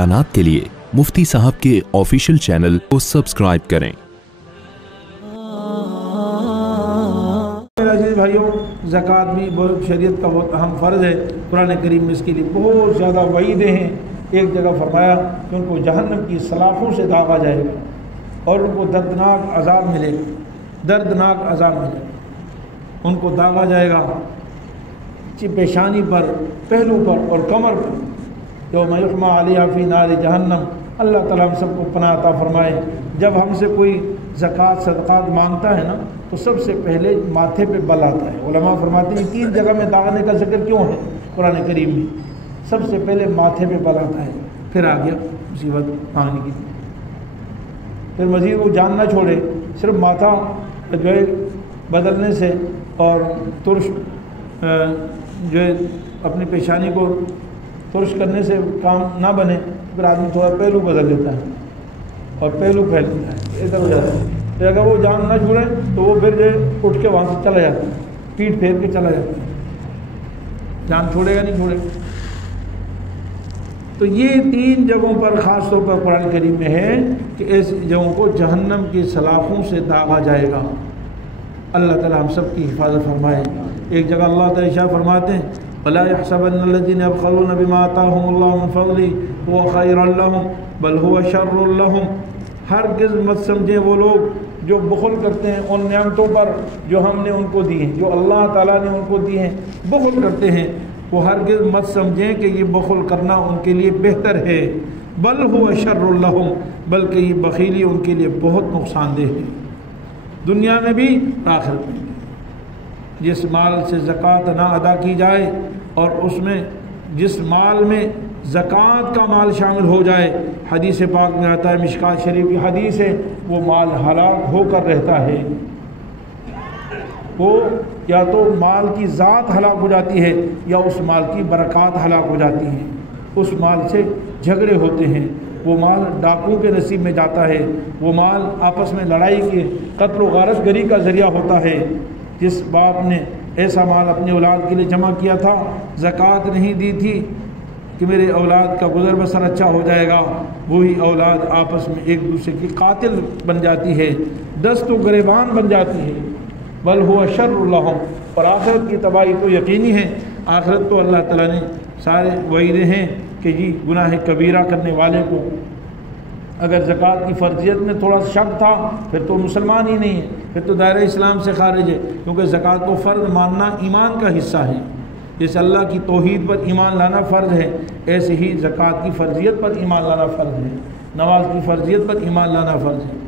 اعلانات کے لیے مفتی صاحب کے آفیشیل چینل کو سبسکرائب کریں۔ میرے عزیز بھائیوں، زکوٰۃ بھی شریعت کا بہت اہم فرض ہے۔ قرآن کریم میں اس کے لیے بہت زیادہ وعیدیں ہیں۔ ایک جگہ فرمایا کہ ان کو جہنم کی سلاخوں سے داغا جائے گا اور ان کو دردناک عذاب ملے گا، دردناک عذاب ملے گا۔ ان کو داغا جائے گا پیشانی پر، پہلو پر اور کمر پر۔ یوم یحمى علیہا فی نار جہنم۔ اللہ تعالیٰ ہم سب کو پناہ عطا فرمائے۔ جب ہم سے کوئی زکوٰۃ صدقات مانگتا ہے نا تو سب سے پہلے ماتھے پہ بل آتا ہے۔ علماء فرماتے ہیں 3 جگہ میں داغنے کا ذکر کیوں ہے قرآن کریم میں؟ سب سے پہلے ماتھے پہ بل آتا ہے، پھر آ گیا مصیبت مانگنے کی، پھر مزید وہ جان نہ چھوڑے۔ صرف ماتھا جو ہے بدلنے سے اور ترش جو ہے اپنی پیشانی کو ترش کرنے سے کام نہ بنے، پھر آدمی تھوڑا پہلو بدل لیتا ہے اور پہلو پھیل لیتا ہے، ادھر ہو جاتا ہے۔ پھر اگر وہ جان نہ چھوڑے تو وہ پھر جو ہے اٹھ کے وہاں سے چلا جاتا ہے، پیٹھ پھیر کے چلا جاتا ہے، جان چھوڑے گا نہیں چھوڑے گا۔ تو یہ 3 جگہوں پر خاص طور پر قرآن کریم میں ہے کہ اس جگہوں کو جہنم کی سلاخوں سے داغا جائے گا۔ اللہ تعالی ہم سب کی حفاظت فرمائے۔ ایک جگہ اللہ تعالی ارشاد فرماتے ہیں وَلَا يَحْسَبَنَّ الَّذِينَ يَبْخَلُونَ بِمَا آتَاهُمُ اللَّهُ مِنْ فَضْلِهِ هُوَ خَيْرٌ لَّهُمْ بَلْ هُوَ شَرٌّ لَّهُمْ۔ ہرگز مت سمجھیں وہ لوگ جو بخل کرتے ہیں ان نعمتوں پر جو ہم نے ان کو دی ہیں، جو اللہ تعالیٰ نے ان کو دی ہیں، بخل کرتے ہیں، وہ ہرگز مت سمجھیں کہ یہ بخل کرنا ان کے لیے بہتر ہے، بل هُوَ شَرٌّ لَّهُمْ، بلکہ یہ بخیلی ان کے لیے بہت نقصان دہ ہے، دنیا میں بھی آخرت میں بھی۔ جس مال سے زکوٰۃ نہ ادا کی جائے اور اس میں جس مال میں زکوٰۃ کا مال شامل ہو جائے، حدیث پاک میں آتا ہے، مشکات شریف کی حدیث ہے، وہ مال ہلاک ہو کر رہتا ہے۔ وہ یا تو مال کی ذات ہلاک ہو جاتی ہے یا اس مال کی برکات ہلاک ہو جاتی ہیں، اس مال سے جھگڑے ہوتے ہیں، وہ مال ڈاکو کے نصیب میں جاتا ہے، وہ مال آپس میں لڑائی کے قتل و غارت گری کا ذریعہ ہوتا ہے۔ جس باپ نے ایسا مال اپنی اولاد کے لیے جمع کیا تھا، زکوٰۃ نہیں دی تھی کہ میرے اولاد کا گزر بسر اچھا ہو جائے گا، وہی اولاد آپس میں ایک دوسرے کی قاتل بن جاتی ہے، دست و گریبان بن جاتی ہے، بل هو شر لہم۔ اور آخرت کی تباہی تو یقینی ہے۔ آخرت تو اللہ تعالیٰ نے سارے وعیدے ہیں کہ جی گناہ کبیرہ کرنے والے کو اگر زکوٰۃ کی فرضیت میں تھوڑا شک تھا پھر تو مسلمان ہی نہیں ہے، پھر تو دائرہ اسلام سے خارج ہے، کیونکہ زکوٰۃ کو فرض ماننا ایمان کا حصہ ہے۔ جیسے اللہ کی توحید پر ایمان لانا فرض ہے، ایسے ہی زکوٰۃ کی فرضیت پر ایمان لانا فرض ہے، نماز کی فرضیت پر ایمان لانا فرض ہے۔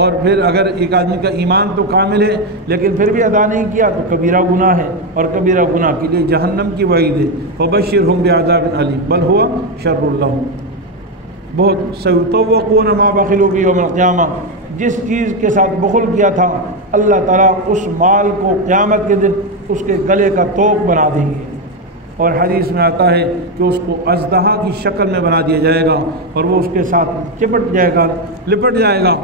اور پھر اگر ایک آدمی کا ایمان تو کامل ہے لیکن پھر بھی ادا نہیں کیا تو کبیرہ گناہ ہے، اور کبیرہ گناہ کے لیے جہنم کی وعید ہے، فبشرہم بعذاب علیم بل ہوا شر لہم۔ بہت سیطوقون ما بخلوا بہ یوم القیامہ، جس چیز کے ساتھ بخل کیا تھا اللہ تعالیٰ اس مال کو قیامت کے دن اس کے گلے کا توق بنا دیں گے، اور حدیث میں آتا ہے کہ اس کو اژدہا کی شکل میں بنا دیا جائے گا اور وہ اس کے ساتھ چپٹ جائے گا، لپٹ جائے گا،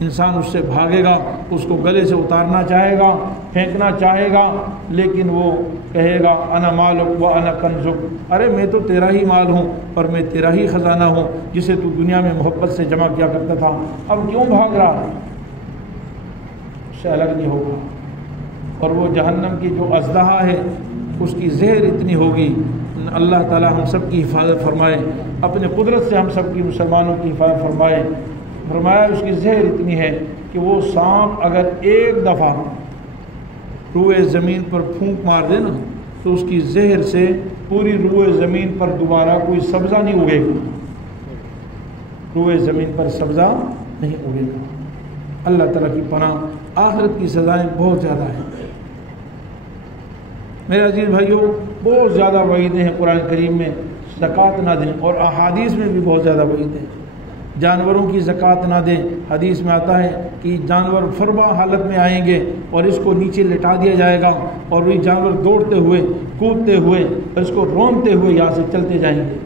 انسان اس سے بھاگے گا، اس کو گلے سے اتارنا چاہے گا، پھینکنا چاہے گا، لیکن وہ کہے گا انا مالک و انا کنزک، ارے میں تو تیرا ہی مال ہوں اور میں تیرا ہی خزانہ ہوں جسے تو دنیا میں محبت سے جمع کیا کرتا تھا، اب کیوں بھاگ رہا ہے؟ اس سے الگ نہیں ہوگا۔ اور وہ جہنم کی جو اژدہا ہے اس کی زہر اتنی ہوگی، اللہ تعالی ہم سب کی حفاظت فرمائے، اپنے قدرت سے ہم سب کی مسلمانوں کی حفاظت فرمائے۔ فرمایا اس کی زہر اتنی ہے کہ وہ سانپ اگر ایک دفعہ روئے زمین پر پھونک مار دے نا تو اس کی زہر سے پوری روئے زمین پر دوبارہ کوئی سبزہ نہیں اگے گا، روئے زمین پر سبزہ نہیں اگے گا۔ اللہ تعالیٰ کی پناہ، آخرت کی سزائیں بہت زیادہ ہیں۔ میرے عزیز بھائیوں، بہت زیادہ وعیدیں ہیں قرآن کریم میں زکوٰۃ نہ دیں، اور احادیث میں بھی بہت زیادہ وعیدیں ہیں۔ جانوروں کی زکوٰۃ نہ دیں، حدیث میں آتا ہے کہ جانور فربا حالت میں آئیں گے اور اس کو نیچے لٹا دیا جائے گا، اور وہی جانور دوڑتے ہوئے کودتے ہوئے اور اس کو رونتے ہوئے یہاں سے چلتے جائیں گے۔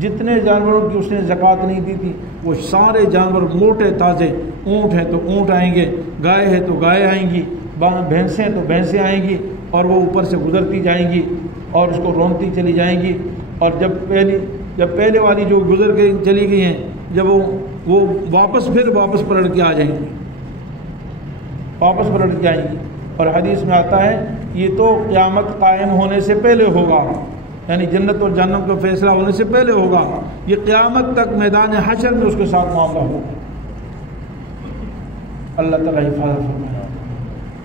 جتنے جانوروں کی اس نے زکوٰۃ نہیں دی تھی وہ سارے جانور موٹے تازے، اونٹ ہیں تو اونٹ آئیں گے، گائے ہے تو گائے آئیں گی، بھینسیں ہیں تو بھینسیں آئیں گی، اور وہ اوپر سے گزرتی جائیں گی اور اس کو رونتی چلی جائیں گی، اور جب پہلی جب پہلے والی جو گزر کے چلی گئی ہیں جب وہ واپس پلٹ کے آ جائیں گی، واپس پلٹ کے آئیں گی. اور حدیث میں آتا ہے یہ تو قیامت قائم ہونے سے پہلے ہوگا، یعنی جنت اور جہنم کا فیصلہ ہونے سے پہلے ہوگا. یہ قیامت تک میدان حشر میں اس کے ساتھ معاملہ ہوگا. اللہ تعالیٰ حفاظت فرمائے.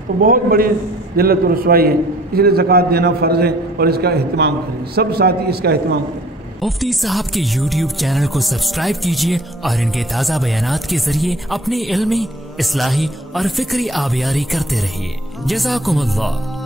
تو بہت بڑی ذلت و رسوائی ہے، اس لیے زکوٰۃ دینا فرض ہے اور اس کا اہتمام کریں، سب ساتھی اس کا اہتمام کریں. مفتی صاحب کے YouTube چینل کو سبسکرائب کیجئے اور ان کے تازہ بیانات کے ذریعے اپنی علمی، اصلاحی اور فکری آبیاری کرتے رہیے. جزاکم اللہ.